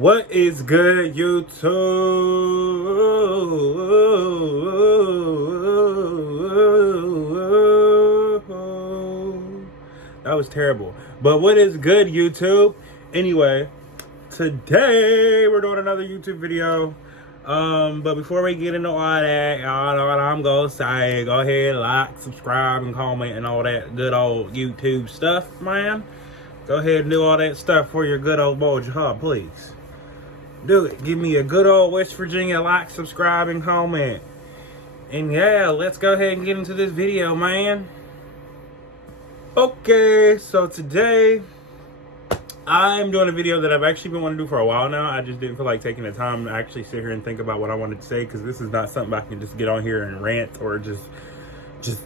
What is good, YouTube? That was terrible. But what is good, YouTube? Anyway, today we're doing another YouTube video. But before we get into all that, y'all know what I'm gonna say. Go ahead, like, subscribe, and comment, and all that good old YouTube stuff, man. Go ahead and do all that stuff for your good old boy job, please. Do it. Give me a good old West Virginia like, subscribe, and comment. And yeah, let's go ahead and get into this video, man. Okay, so today I'm doing a video that I've actually been wanting to do for a while now. I just didn't feel like taking the time to actually sit here and think about what I wanted to say, because this is not something I can just get on here and rant or just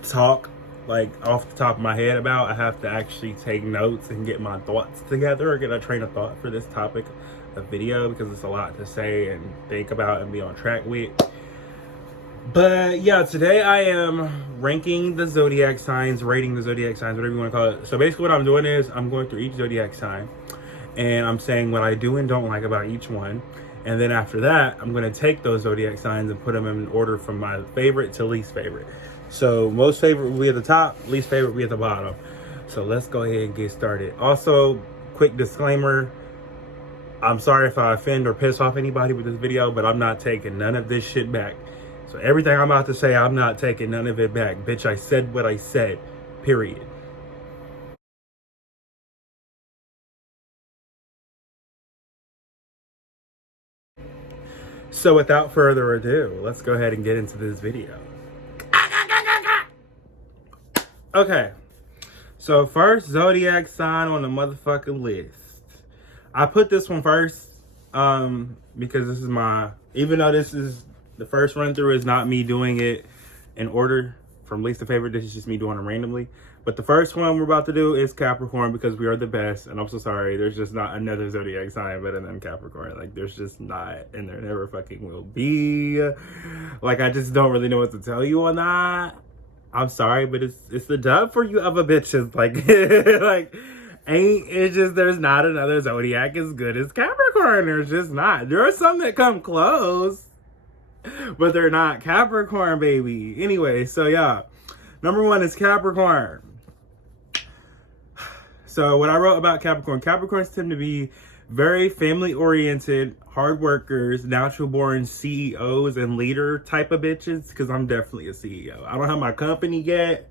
talk like off the top of my head about. I have to actually take notes and get my thoughts together, or get a train of thought for this topic of video, because it's a lot to say and think about and be on track with. But yeah, today I am ranking the zodiac signs, rating the zodiac signs, whatever you want to call it. So basically what I'm doing is I'm going through each zodiac sign and I'm saying what I do and don't like about each one. And then after that, I'm going to take those zodiac signs and put them in order from my favorite to least favorite. So most favorite will be at the top, least favorite will be at the bottom. So let's go ahead and get started. Also, quick disclaimer, I'm sorry if I offend or piss off anybody with this video, but I'm not taking none of this shit back. So everything I'm about to say, I'm not taking none of it back. Bitch, I said what I said, period. So without further ado, let's go ahead and get into this video. Okay, so first zodiac sign on the motherfucking list. I put this one first because this is even though this is the first run through, is not me doing it in order from least to favorite. This is just me doing them randomly. But the first one we're about to do is Capricorn, because we are the best. And I'm so sorry, there's just not another zodiac sign better than Capricorn. Like, there's just not, and there never fucking will be. Like, I just don't really know what to tell you on that. I'm sorry, but it's the dub for you other bitches. Like, there's not another zodiac as good as Capricorn. There's just not. There are some that come close, but they're not Capricorn, baby. Anyway, so yeah, number one is Capricorn. So what I wrote about Capricorn: Capricorns tend to be very family-oriented, hard workers, natural-born CEOs and leader type of bitches, because I'm definitely a CEO. I don't have my company yet,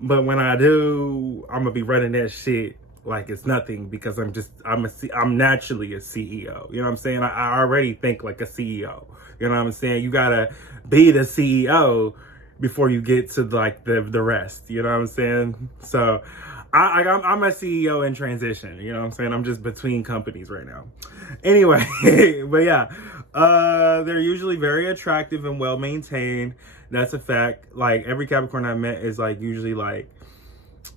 but when I do, I'm gonna be running that shit like it's nothing, because I'm naturally a CEO. You know what I'm saying? I already think like a CEO. You know what I'm saying? You gotta be the CEO before you get to like the rest. You know what I'm saying? So I'm a CEO in transition. You know what I'm saying? I'm just between companies right now. Anyway, but yeah, they're usually very attractive and well maintained. That's a fact. Like, every Capricorn I met is like usually like,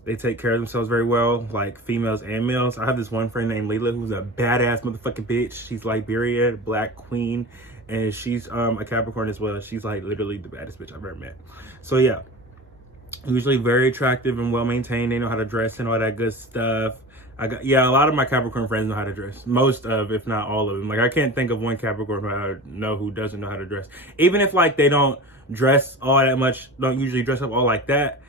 they take care of themselves very well, like females and males. I have this one friend named Layla who's a badass motherfucking bitch. She's Liberia, black queen, and she's a Capricorn as well. She's like literally the baddest bitch I've ever met. So yeah, usually very attractive and well maintained. They know how to dress and all that good stuff. A lot of my Capricorn friends know how to dress. Most of, if not all of them. Like, I can't think of one Capricorn who I know who doesn't know how to dress. Even if like they don't dress all that much, don't usually dress up all like that,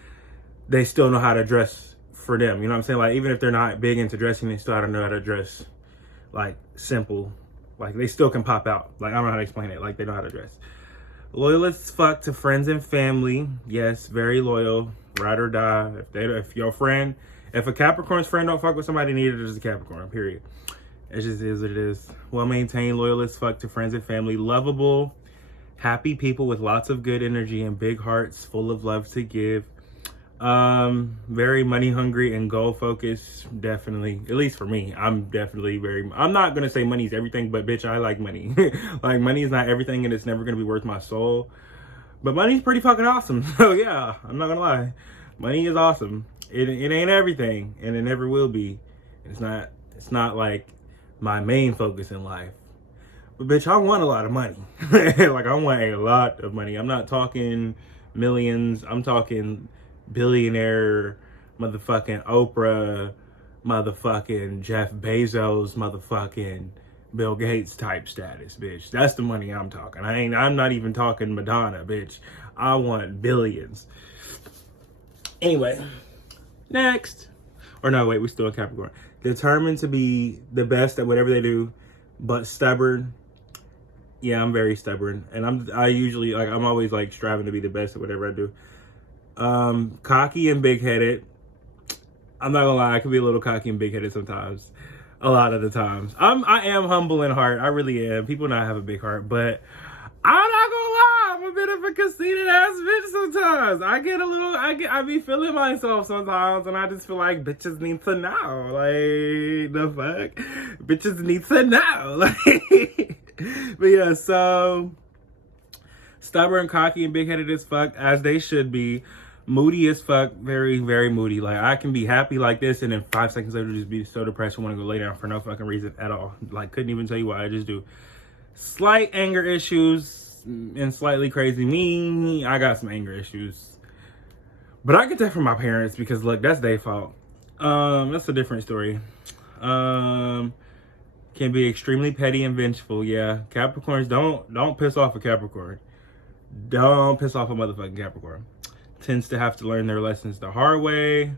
they still know how to dress for them. You know what I'm saying? Like, even if they're not big into dressing, they still know how to dress like simple. Like, they still can pop out. Like, I don't know how to explain it. Like, they know how to dress. Loyal as fuck to friends and family. Yes, very loyal. Ride or die. If a Capricorn's friend don't fuck with somebody, neither does a Capricorn, period. It just is what it is. Well maintained, loyal as fuck to friends and family. Lovable, happy people with lots of good energy and big hearts, full of love to give. Very money hungry and goal focused. Definitely, at least for me, I'm not gonna say money's everything, but bitch, I like money. Like, money is not everything, and it's never gonna be worth my soul, but money's pretty fucking awesome. So yeah, I'm not gonna lie, money is awesome. It ain't everything, and it never will be. It's not like my main focus in life, but bitch, I want a lot of money. Like, I want a lot of money. I'm not talking millions, I'm talking billionaire, motherfucking Oprah, motherfucking Jeff Bezos, motherfucking Bill Gates type status, bitch. That's the money I'm talking. I'm not even talking Madonna, bitch. I want billions. Anyway, next. Or no, wait, we're still in Capricorn. Determined to be the best at whatever they do, but stubborn. Yeah, I'm very stubborn. And I'm always like striving to be the best at whatever I do. Cocky and big-headed. I'm not gonna lie, I can be a little cocky and big-headed sometimes. A lot of the times. I am humble in heart. I really am. People know I have a big heart, but I'm not gonna lie, I'm a bit of a conceited ass bitch sometimes. I be feeling myself sometimes, and I just feel like bitches need to know. Like, the fuck? Bitches need to know. Like, but yeah, so stubborn, cocky, and big-headed as fuck, as they should be. Moody as fuck, very, very moody. Like, I can be happy like this, and then 5 seconds later just be so depressed and want to go lay down for no fucking reason at all. Like, couldn't even tell you why, I just do. Slight anger issues and slightly crazy. Me, I got some anger issues. But I get that from my parents because, look, that's their fault. That's a different story. Can be extremely petty and vengeful. Yeah, Capricorns, don't piss off a Capricorn. Don't piss off a motherfucking Capricorn. Tends to have to learn their lessons the hard way.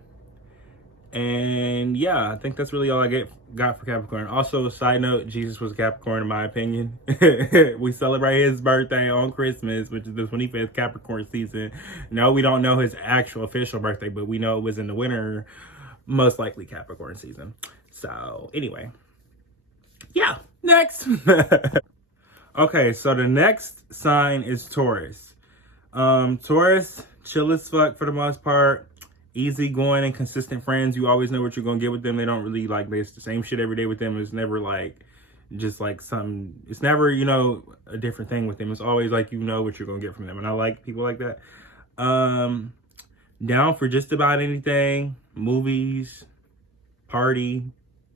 And yeah, I think that's really all I got for Capricorn. Also, side note, Jesus was a Capricorn in my opinion. We celebrate his birthday on Christmas, which is the 25th Capricorn season. No, we don't know his actual official birthday, but we know it was in the winter, most likely Capricorn season. So anyway, yeah, next. Okay, so the next sign is Taurus. Taurus, chill as fuck for the most part. Easy going and consistent friends. You always know what you're gonna get with them. They don't really like it's the same shit every day with them. It's never like just like something. It's never, you know, a different thing with them. It's always like you know what you're gonna get from them. And I like people like that. Down for just about anything. Movies, party,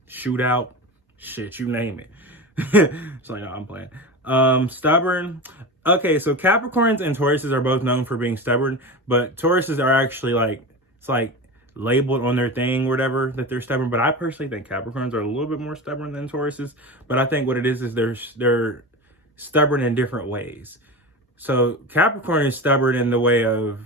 shootout, shit, you name it. So no, I'm playing. Stubborn. Okay, so Capricorns and Tauruses are both known for being stubborn, but Tauruses are actually like, it's like labeled on their thing or whatever that they're stubborn. But I personally think Capricorns are a little bit more stubborn than Tauruses. But I think what it is they're stubborn in different ways. So Capricorn is stubborn in the way of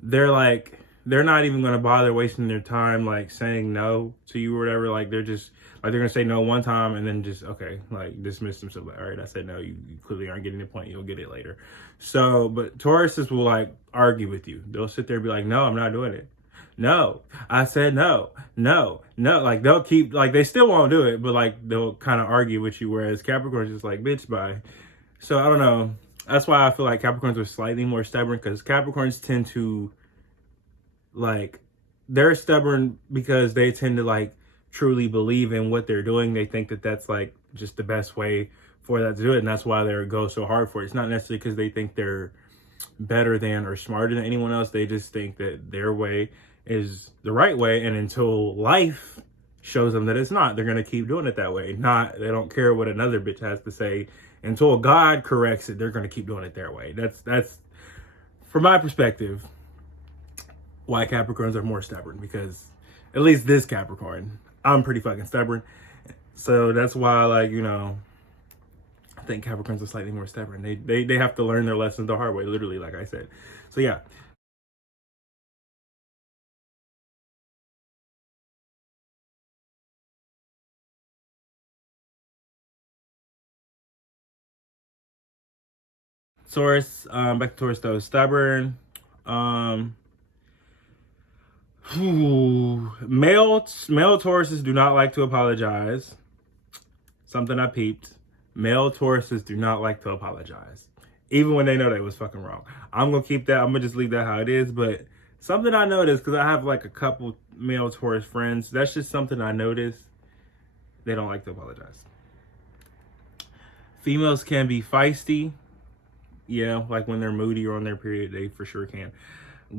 they're not even going to bother wasting their time like saying no to you or whatever. Like they're just like they're gonna say no one time and then just okay, like dismiss themselves. Like, all right, I said no. You clearly aren't getting the point. You'll get it later. So, but Tauruses will like argue with you. They'll sit there and be like, no, I'm not doing it. No, I said no. Like they'll keep like they still won't do it, but like they'll kind of argue with you. Whereas Capricorn's just like bitch bye. So I don't know. That's why I feel like Capricorns are slightly more stubborn because Capricorns tend to like they're stubborn because they tend to like truly believe in what they're doing. They think that that's like just the best way for that to do it, and that's why they go so hard for it. It's not necessarily because they think they're better than or smarter than anyone else. They just think that their way is the right way, and until life shows them that it's not, they're gonna keep doing it that way. They don't care what another bitch has to say. Until God corrects it, they're gonna keep doing it their way. That's from my perspective why Capricorns are more stubborn, because at least this Capricorn, I'm pretty fucking stubborn. So that's why, like, you know, I think Capricorns are slightly more stubborn. They have to learn their lessons the hard way, literally, like I said. So yeah. Taurus, back to Taurus though, stubborn. Male Tauruses do not like to apologize. Something I peeped. Male Tauruses do not like to apologize, even when they know they was fucking wrong. I'm gonna keep that. I'm gonna just leave that how it is. But something I noticed, because I have like a couple male Taurus friends, that's just something I noticed. They don't like to apologize. Females can be feisty. Yeah, like when they're moody or on their period, they for sure can.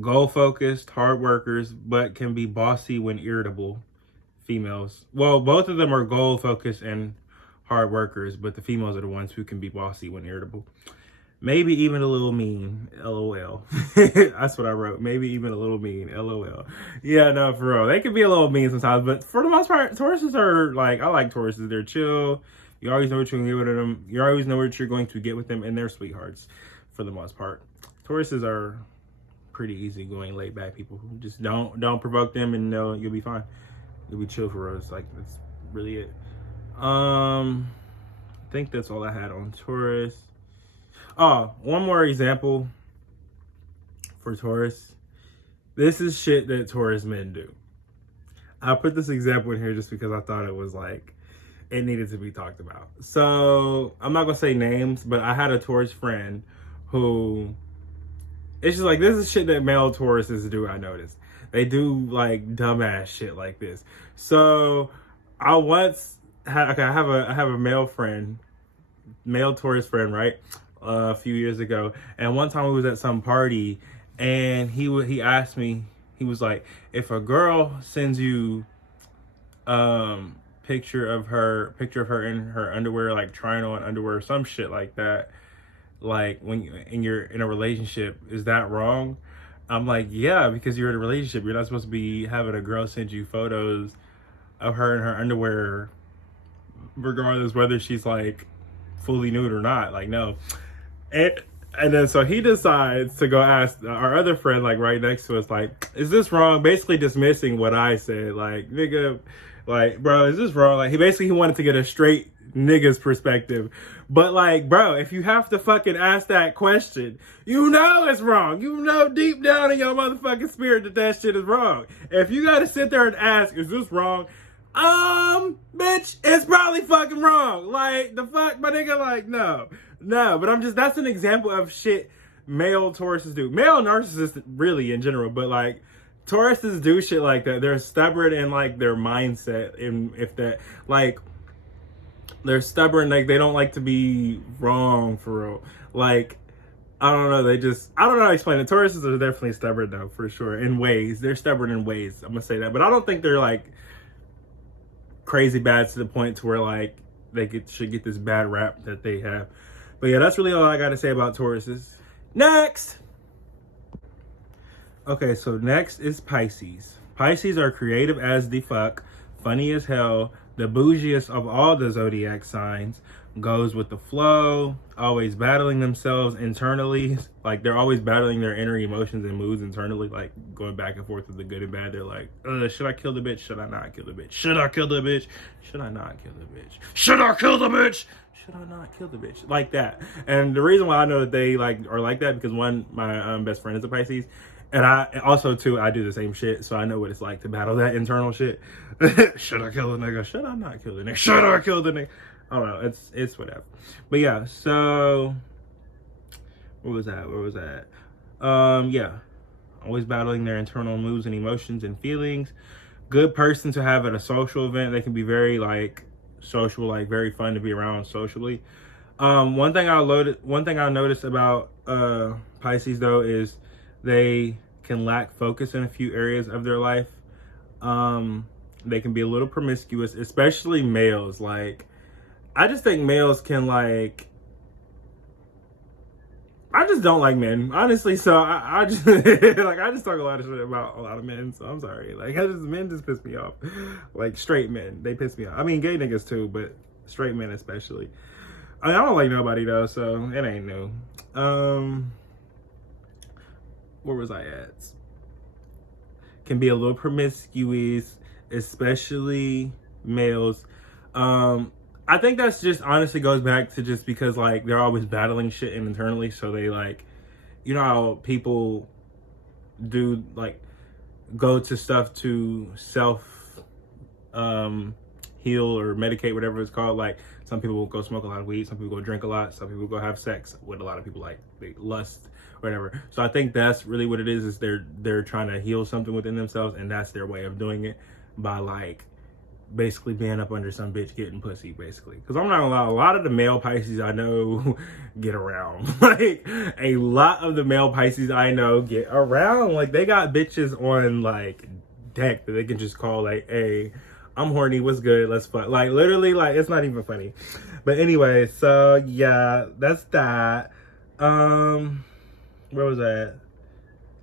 Goal focused, hard workers, but can be bossy when irritable. Females. Well, both of them are goal focused and hard workers, but the females are the ones who can be bossy when irritable. Maybe even a little mean. LOL. That's what I wrote. Maybe even a little mean. LOL. Yeah, no, for real. They can be a little mean sometimes, but for the most part, Tauruses are like, I like Tauruses. They're chill. You always know what you're going to get with them. You always know what you're going to get with them, and they're sweethearts for the most part. Tauruses are pretty easygoing, laid back people. Just don't provoke them, and you'll be fine. You'll be chill for us. Like, that's really it. I think that's all I had on Taurus. Oh, one more example for Taurus. This is shit that Taurus men do. I put this example in here just because I thought it was like, it needed to be talked about. So I'm not gonna say names, but I had a Taurus friend who, it's just like, this is shit that male Tauruses do. I noticed they do like dumbass shit like this. So I once had, okay, I have a male Taurus friend, right? A few years ago, and one time we was at some party, and he asked me, he was like, if a girl sends you picture of her in her underwear, like trying on underwear or some shit like that, like when you're in a relationship, is that wrong? I'm like, yeah, because you're in a relationship. You're not supposed to be having a girl send you photos of her in her underwear, regardless whether she's like fully nude or not. Like, no. And then so he decides to go ask our other friend, like right next to us, like, is this wrong? Basically dismissing what I said. Like, nigga, like, bro, is this wrong? Like, he wanted to get a straight nigga's perspective. But like, bro, if you have to fucking ask that question, you know it's wrong. You know deep down in your motherfucking spirit that shit is wrong. If you gotta sit there and ask, is this wrong? Bitch, it's probably fucking wrong. Like, the fuck, my nigga, like, no, but that's an example of shit male Tauruses do. Male narcissists, really, in general, but, like, Tauruses do shit like that. They're stubborn in, like, their mindset, and if that, like, they're stubborn, like, they don't like to be wrong, for real. Like, I don't know, I don't know how to explain it. Tauruses are definitely stubborn, though, for sure, in ways. They're stubborn in ways, I'm gonna say that, but I don't think they're, like, crazy bad to the point to where like should get this bad rap that they have. But yeah, that's really all I gotta say about Tauruses. Next! Okay, so next is Pisces. Pisces are creative as the fuck, funny as hell, the bougiest of all the zodiac signs, goes with the flow, always battling themselves internally. Like, they're always battling their inner emotions and moods internally, like going back and forth with the good and bad. They're like, should I kill the bitch? Should I not kill the bitch? Should I kill the bitch? Should I not kill the bitch? Should I kill the bitch? Should I not kill the bitch? Like that. And the reason why I know that they like are like that, because one, my best friend is a Pisces, and I also too, I do the same shit, so I know what it's like to battle that internal shit. Should I kill the nigga? Should I not kill the nigga? Should I kill the nigga? I don't know, it's whatever. But yeah, so where was that? Yeah, always battling their internal moods and emotions and feelings. Good person to have at a social event. They can be very like social, like very fun to be around socially. One thing I noticed about Pisces though is they can lack focus in a few areas of their life. They can be a little promiscuous, especially males. Like, I just think males can like, I just don't like men, honestly. So I just like, I just talk a lot of shit about a lot of men. So I'm sorry. Like, men just piss me off. Like, straight men, they piss me off. I mean, gay niggas too, but straight men especially. I mean, I don't like nobody though, so it ain't new. Where was I at? Can be a little promiscuous, especially males. I think that's just honestly goes back to just because like they're always battling shit internally, so they like, you know how people do like go to stuff to self heal or medicate, whatever it's called. Like, some people will go smoke a lot of weed, some people go drink a lot, some people go have sex with a lot of people, like they lust, whatever. So I think that's really what it is they're trying to heal something within themselves, and that's their way of doing it, by like basically being up under some bitch getting pussy, basically. Because I'm not gonna lie, a lot of the male Pisces I know get around. Like, a lot of the male Pisces I know get around. Like, they got bitches on like deck that they can just call like, hey, I'm horny, what's good, let's fuck. Like, literally, like, it's not even funny. But anyway, so yeah, that's that. Where was that?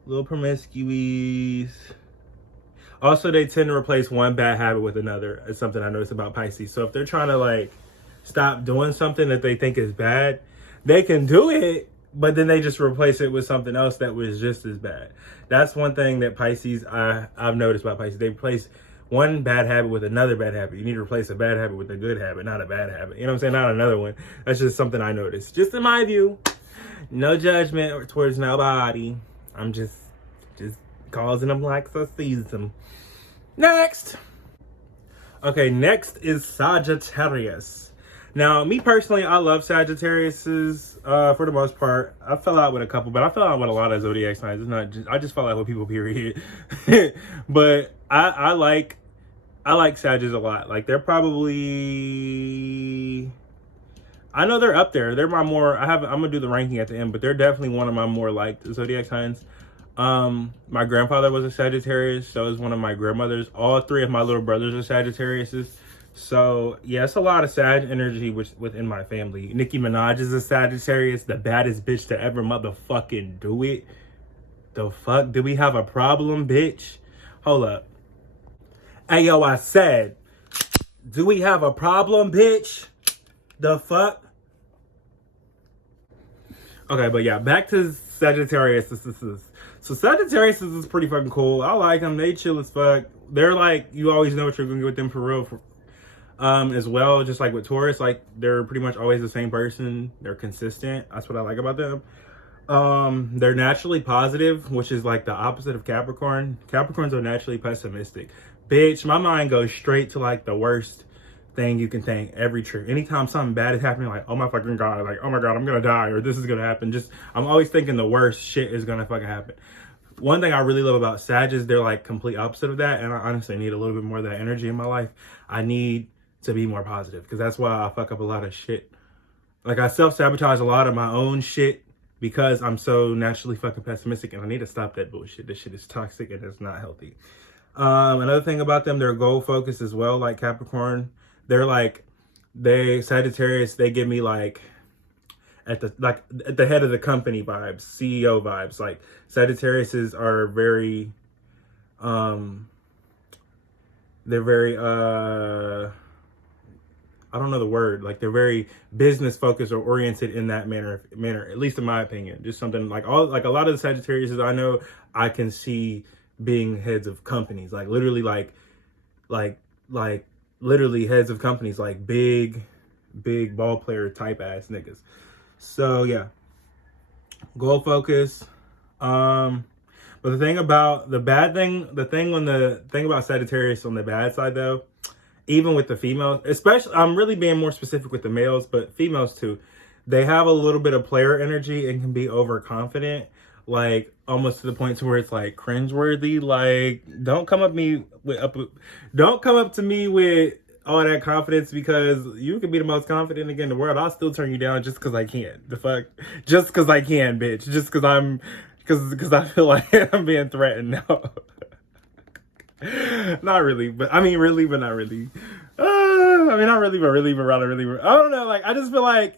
Little promiscuous. Also, they tend to replace one bad habit with another. It's something I noticed about Pisces. So if they're trying to like stop doing something that they think is bad, they can do it, but then they just replace it with something else that was just as bad. That's one thing that Pisces, I've noticed about Pisces. They replace one bad habit with another bad habit. You need to replace a bad habit with a good habit, not a bad habit. You know what I'm saying? Not another one. That's just something I noticed. Just in my view. No judgment towards nobody. I'm just causing them like I sees them. Next. Okay, next is Sagittarius. Now, me personally, I love Sagittariuses for the most part. I fell out with a couple, but I fell out with a lot of Zodiac signs. It's not just, I just fell out with people, period. But I like Sagittarius a lot. Like, they're probably, I know they're up there. They're my more, I'm gonna do the ranking at the end, but they're definitely one of my more liked Zodiac signs. My grandfather was a Sagittarius, so is one of my grandmothers. All three of my little brothers are Sagittariuses. So yeah, it's a lot of Sag energy within my family. Nicki Minaj is a Sagittarius, the baddest bitch to ever motherfucking do it. The fuck? Do we have a problem, bitch? Hold up. Hey yo, I said, do we have a problem, bitch? The fuck? Okay, but yeah, back to Sagittarius. So Sagittarius is pretty fucking cool. I like them. They chill as fuck. They're like, you always know what you're gonna get with them for real. As well, just like with Taurus, like they're pretty much always the same person. They're consistent. That's what I like about them. They're naturally positive, which is like the opposite of Capricorn. Capricorns are naturally pessimistic. Bitch, my mind goes straight to like the worst thing you can think every trip. Anytime something bad is happening, like, oh my fucking God, like, oh my God, I'm gonna die, or this is gonna happen. Just, I'm always thinking the worst shit is gonna fucking happen. One thing I really love about Sag is they're like complete opposite of that. And I honestly need a little bit more of that energy in my life. I need to be more positive, because that's why I fuck up a lot of shit. Like, I self-sabotage a lot of my own shit because I'm so naturally fucking pessimistic, and I need to stop that bullshit. This shit is toxic and it's not healthy. Another thing about them, they're goal focused as well, like Capricorn. They're like, Sagittarius, they give me like at the head of the company vibes, CEO vibes. Like, Sagittariuses are very they're very I don't know the word. Like, they're very business focused or oriented in that manner, at least in my opinion. Just something like a lot of the Sagittarius I know, I can see being heads of companies, like literally literally heads of companies, like big ball player type ass niggas. So yeah, goal focus. But the thing about Sagittarius on the bad side though, even with the females, especially, I'm really being more specific with the males, but females too, they have a little bit of player energy and can be overconfident, like almost to the point to where it's like cringeworthy. Like, don't come up to me with all that confidence, because you can be the most confident nigga in the world. I'll still turn you down just because I can. The fuck? Just because I can, bitch. Just because I feel like I'm being threatened. No. Not really, but I mean, really, but not really. I mean, not really, but really, but rather really. I don't know. Like, I just feel like,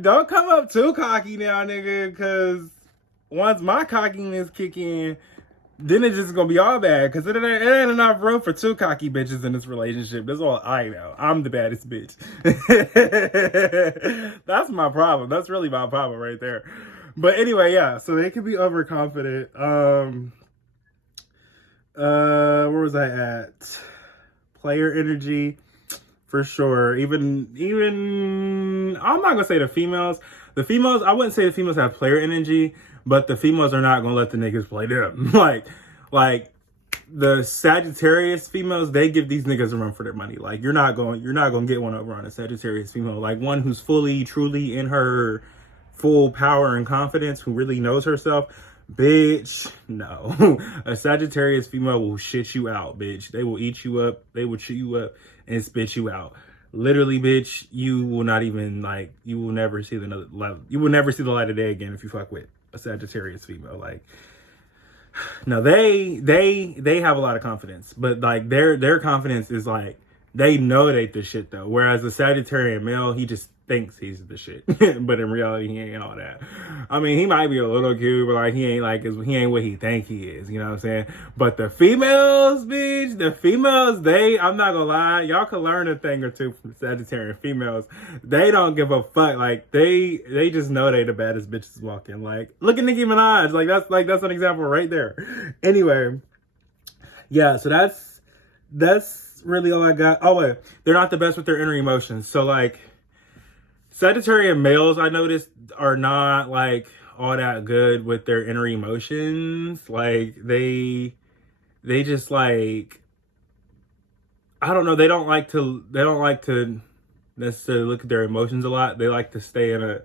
don't come up too cocky now, nigga, because once my cockiness kick in, then it's just gonna be all bad, because it ain't enough room for two cocky bitches in this relationship. That's all I know. I'm the baddest bitch. That's my problem. That's really my problem right there. But anyway, yeah, so they can be overconfident. Where was I at? Player energy, for sure. Even I'm not gonna say the females. The females, I wouldn't say the females have player energy, but the females are not gonna let the niggas play them. like the Sagittarius females, they give these niggas a run for their money. Like, you're not gonna get one over on a Sagittarius female. Like, one who's fully, truly in her full power and confidence, who really knows herself. Bitch, no. A Sagittarius female will shit you out, bitch. They will eat you up. They will chew you up and spit you out. Literally, bitch, you will not even, like, you will never see the light of day again if you fuck with a Sagittarius female. Like, no, they have a lot of confidence, but like their confidence is like, they know they the shit though. Whereas the Sagittarian male, thinks he's the shit, but in reality, he ain't all that. I mean, he might be a little cute, but like he ain't what he think he is. You know what I'm saying? But the females, bitch, I'm not gonna lie, y'all can learn a thing or two from Sagittarian females. They don't give a fuck. Like they just know they the baddest bitches walking. Like look at Nicki Minaj. That's an example right there. Anyway, yeah. So that's really all I got. Oh wait, they're not the best with their inner emotions. So like Sagittarian males, I noticed, are not like all that good with their inner emotions. Like they just like, I don't know, they don't like to necessarily look at their emotions a lot. They like to stay in a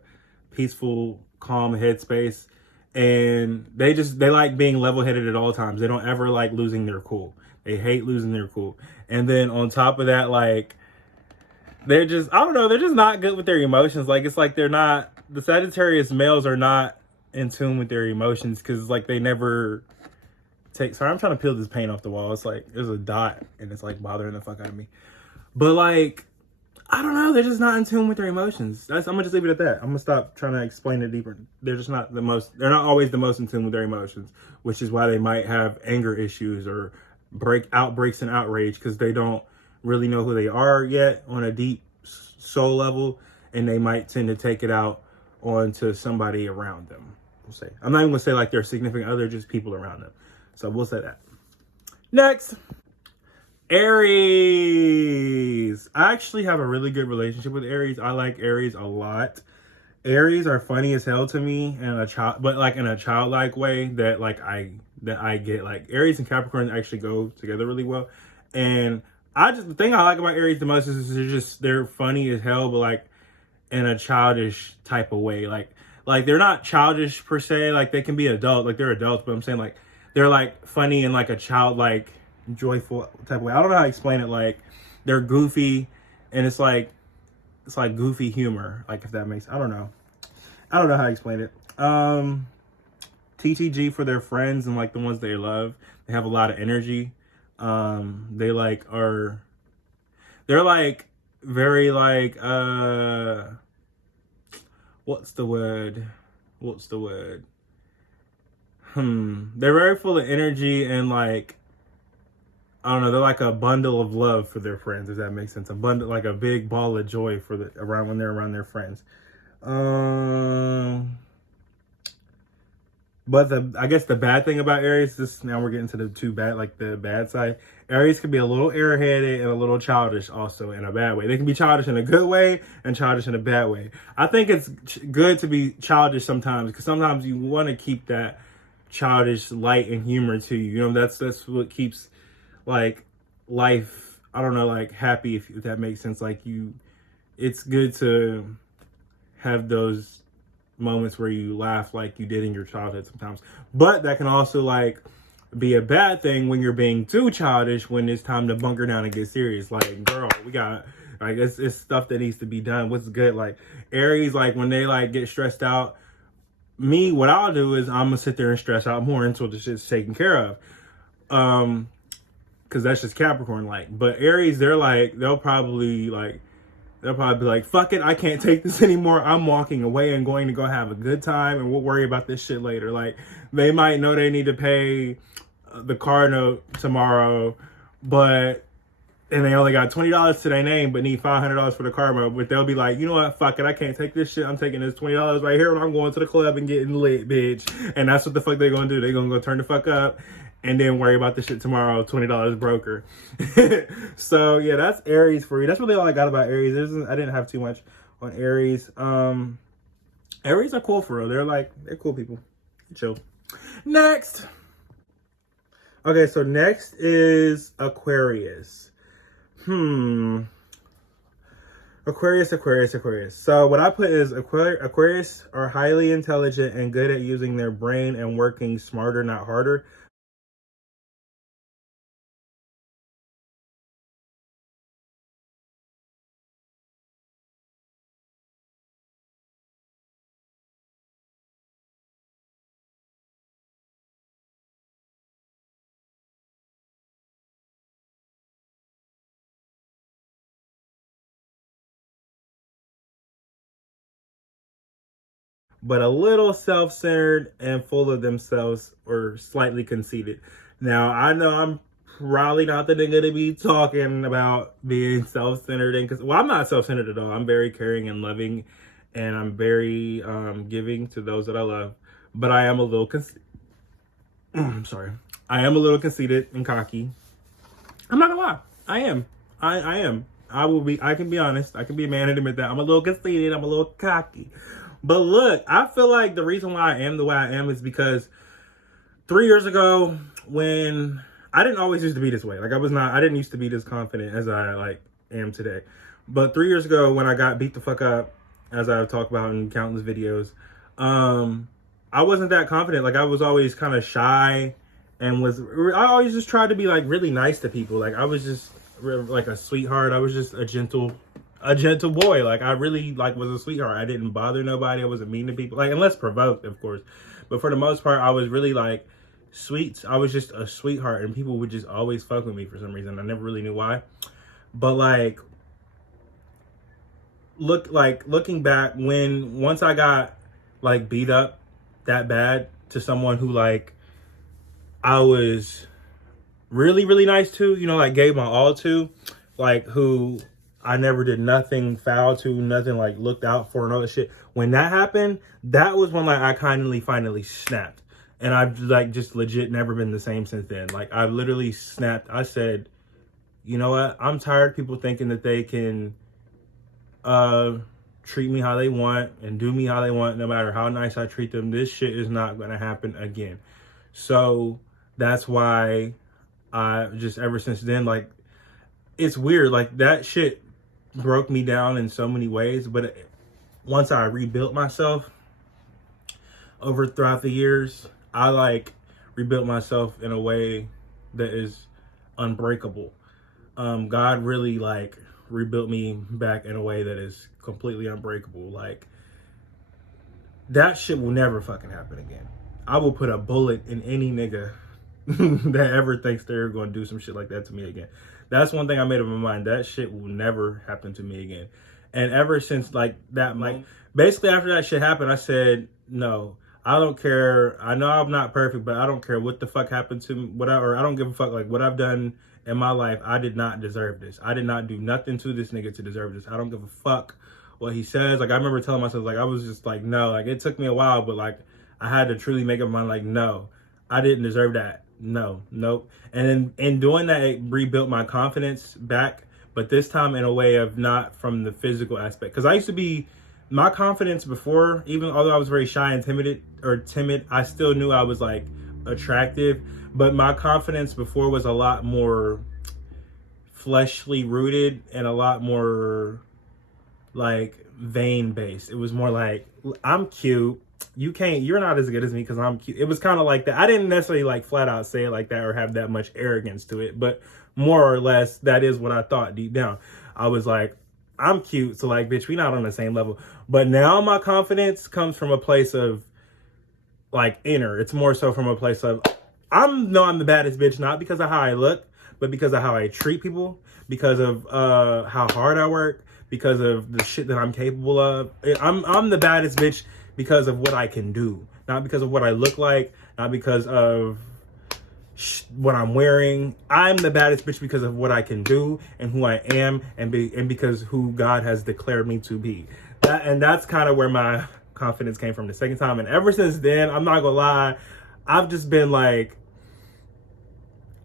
peaceful, calm headspace. And they like being level-headed at all times. They don't ever like losing their cool. They hate losing their cool. And then on top of that, like they're just, I don't know, they're just not good with their emotions. Like it's like the Sagittarius males are not in tune with their emotions because like they never sorry, I'm trying to peel this paint off the wall. It's like there's a dot and it's like bothering the fuck out of me. But like, I don't know, they're just not in tune with their emotions. I'm gonna just leave it at that. I'm gonna stop trying to explain it deeper. They're not always the most in tune with their emotions, which is why they might have anger issues or outbreaks and outrage because they don't really know who they are yet on a deep soul level, and they might tend to take it out onto somebody around them. We'll say. I'm not even gonna say like their significant other, just people around them. So we'll say that. Next, Aries. I actually have a really good relationship with Aries. I like Aries a lot. Aries are funny as hell to me in a childlike way that I get. Like Aries and Capricorn actually go together really well. And the thing I like about Aries the most is they're funny as hell, but like in a childish type of way. Like they're not childish per se. Like they can be adult, like they're adults, but I'm saying like they're like funny in like a childlike, joyful type of way. I don't know how to explain it. Like they're goofy, and it's like goofy humor. Like if that makes, I don't know how to explain it. TTG for their friends and like the ones they love. They have a lot of energy. They're like very like what's the word? They're very full of energy and like, I don't know, they're like a bundle of love for their friends, if that makes sense. A bundle, like a big ball of joy when they're around their friends. But I guess the bad thing about Aries, now we're getting to the bad side. Aries can be a little airheaded and a little childish also in a bad way. They can be childish in a good way and childish in a bad way. I think it's good to be childish sometimes because sometimes you want to keep that childish light and humor to you. You know, that's what keeps like life, I don't know, like happy, if that makes sense. Like it's good to have those moments where you laugh like you did in your childhood sometimes, but that can also like be a bad thing when you're being too childish when it's time to bunker down and get serious. Like, girl, we got like it's stuff that needs to be done. What's good? Like Aries, like when they like get stressed out, what I'll do is I'm gonna sit there and stress out more until the shit's taken care of. Because that's just Capricorn like. But Aries, they'll probably be like, fuck it, I can't take this anymore. I'm walking away and going to go have a good time, and we'll worry about this shit later. Like, they might know they need to pay the car note tomorrow, and they only got $20 to their name, but need $500 for the car note. But they'll be like, you know what, fuck it, I can't take this shit. I'm taking this $20 right here, and I'm going to the club and getting lit, bitch. And that's what the fuck they're gonna do. They're gonna go turn the fuck up and then worry about this shit tomorrow. $20 broker. So yeah, that's Aries for you. That's really all I got about Aries. I didn't have too much on Aries. Aries are cool for real. They're cool people. Chill. Next. Okay, so next is Aquarius. Aquarius. So what I put is Aquarius are highly intelligent and good at using their brain and working smarter, not harder. but a little self-centered and full of themselves, or slightly conceited. Now, I know I'm probably not the nigga to be talking about being self-centered, and because, well, I'm not self-centered at all. I'm very caring and loving, and I'm very giving to those that I love. But I am a little I'm sorry. I am a little conceited and cocky. I'm not gonna lie. I am. I am. I can be honest. I can be a man and admit that. I'm a little conceited. I'm a little cocky. But look, I feel like the reason why I am the way I am is because 3 years ago, when I didn't always used to be this way. Like, I didn't used to be this confident as I like am today. But 3 years ago, when I got beat the fuck up, as I've talked about in countless videos, I wasn't that confident. Like, I was always kind of shy, and I always just tried to be like really nice to people. Like, I was just like a sweetheart. I was just a gentle boy. Like, I really like was a sweetheart. I didn't bother nobody. I wasn't mean to people, like, unless provoked, of course. But for the most part, I was really like sweet. I was just a sweetheart, and people would just always fuck with me for some reason. I never really knew why. But like, looking back, once I got like beat up that bad to someone who like I was really, really nice to, you know, like gave my all to, like who I never did nothing foul to, nothing like looked out for and all that shit. When that happened, that was when like I finally snapped. And I've like just legit never been the same since then. Like, I literally snapped. I said, you know what? I'm tired of people thinking that they can treat me how they want and do me how they want, no matter how nice I treat them. This shit is not going to happen again. So that's why I just, ever since then, like, it's weird. Like, that shit broke me down in so many ways. But once I rebuilt myself throughout the years, I like rebuilt myself in a way that is unbreakable. God really like rebuilt me back in a way that is completely unbreakable. Like, that shit will never fucking happen again. I will put a bullet in any nigga that ever thinks they're going to do some shit like that to me again. That's one thing I made up my mind. That shit will never happen to me again. And ever since like that, like basically after that shit happened, I said, no, I don't care. I know I'm not perfect, but I don't care what the fuck happened to me. I don't give a fuck. Like, what I've done in my life, I did not deserve this. I did not do nothing to this nigga to deserve this. I don't give a fuck what he says. Like, I remember telling myself, like, I was just like, no, like, it took me a while, but like, I had to truly make up my mind, like, no, I didn't deserve that. No, nope. And then in doing that, it rebuilt my confidence back, but this time in a way of not from the physical aspect. Because I used to be, my confidence before, even although I was very shy and timid, I still knew I was like attractive. But my confidence before was a lot more fleshly rooted and a lot more like vain based. It was more like, I'm cute. You're not as good as me because I'm cute. It was kind of like that. I didn't necessarily like flat out say it like that or have that much arrogance to it, but more or less that is what I thought deep down. I was like, I'm cute, so like, bitch, we not on the same level. But now my confidence comes from a place of like inner. It's more so from a place of I'm the baddest bitch, not because of how I look, but because of how I treat people, because of how hard I work, because of the shit that I'm capable of. I'm the baddest bitch because of what I can do, not because of what I look like, not because of what I'm wearing. I'm the baddest bitch because of what I can do and who I am, and because who God has declared me to be. That's kind of where my confidence came from the second time. And ever since then, I'm not gonna lie, I've just been like,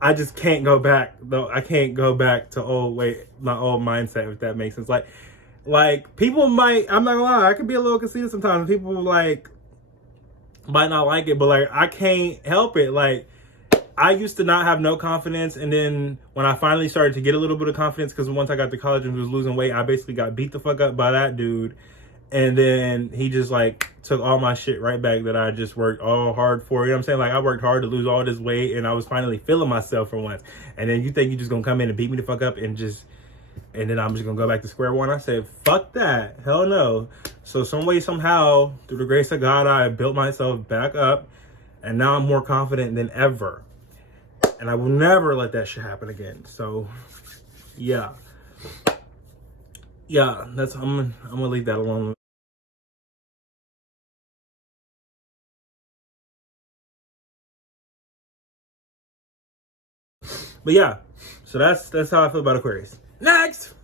I just can't go back though. I can't go back to my old mindset, if that makes sense. Like people might, I'm not gonna lie, I can be a little conceited sometimes. People like might not like it, but like I can't help it. Like, I used to not have no confidence, and then when I finally started to get a little bit of confidence, because once I got to college and was losing weight, I basically got beat the fuck up by that dude, and then he just like took all my shit right back that I just worked all hard for. You know what I'm saying? Like, I worked hard to lose all this weight, and I was finally feeling myself for once. And then you think you just gonna come in and beat me the fuck up and then I'm just gonna go back to square one? I said, fuck that, hell no. So some way, somehow, through the grace of God, I built myself back up, and now I'm more confident than ever. And I will never let that shit happen again. So, yeah, I'm gonna leave that alone. But yeah, so that's how I feel about Aquarius. Next!